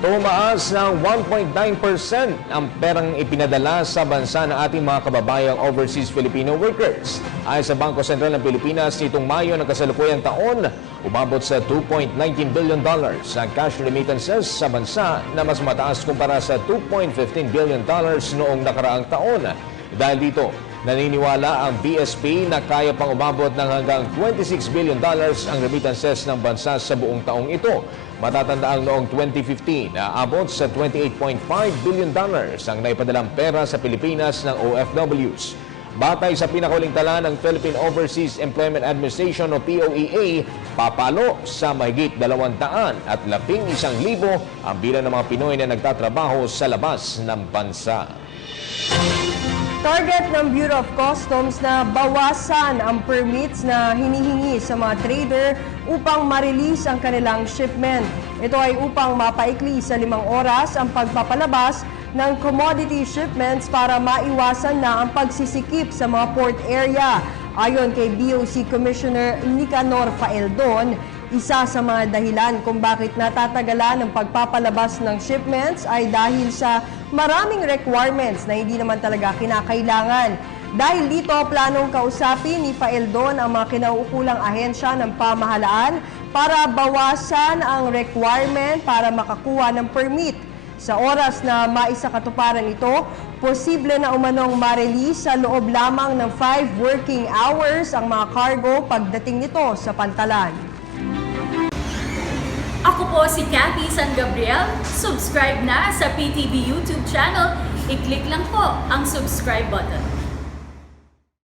Tumaas ng 1.9% ang perang ipinadala sa bansa ng ating mga kababayang overseas Filipino workers. Ayon sa Bangko Sentral ng Pilipinas, nitong Mayo ng kasalukuyang taon, umabot sa $2.19 billion ang cash remittances sa bansa na mas mataas kumpara sa $2.15 billion noong nakaraang taon. Dahil dito, naniniwala ang BSP na kaya pang umabot ng hanggang $26 billion ang remittances ng bansa sa buong taong ito. Matatandaang noong 2015, naabot sa $28.5 billion ang naipadalang pera sa Pilipinas ng OFWs. Batay sa pinakahuling tala ng Philippine Overseas Employment Administration o POEA, papalo sa mahigit 211,000 ang bilang ng mga Pinoy na nagtatrabaho sa labas ng bansa. Target ng Bureau of Customs na bawasan ang permits na hinihingi sa mga trader upang ma-release ang kanilang shipment. Ito ay upang mapaikli sa 5 oras ang pagpapalabas ng commodity shipments para maiwasan na ang pagsisikip sa mga port area. Ayon kay BOC Commissioner Nicanor Faeldon, isa sa mga dahilan kung bakit natatagalan ang pagpapalabas ng shipments ay dahil sa maraming requirements na hindi naman talaga kinakailangan. Dahil dito, planong kausapin ni Faeldon ang mga kinauukulang ahensya ng pamahalaan para bawasan ang requirement para makakuha ng permit. Sa oras na maisakatuparan ito, posible na umanong ma-release sa loob lamang ng 5 working hours ang mga cargo pagdating nito sa pantalan. Ako po si Cathy San Gabriel. Subscribe na sa PTV YouTube channel. I-click lang po ang subscribe button.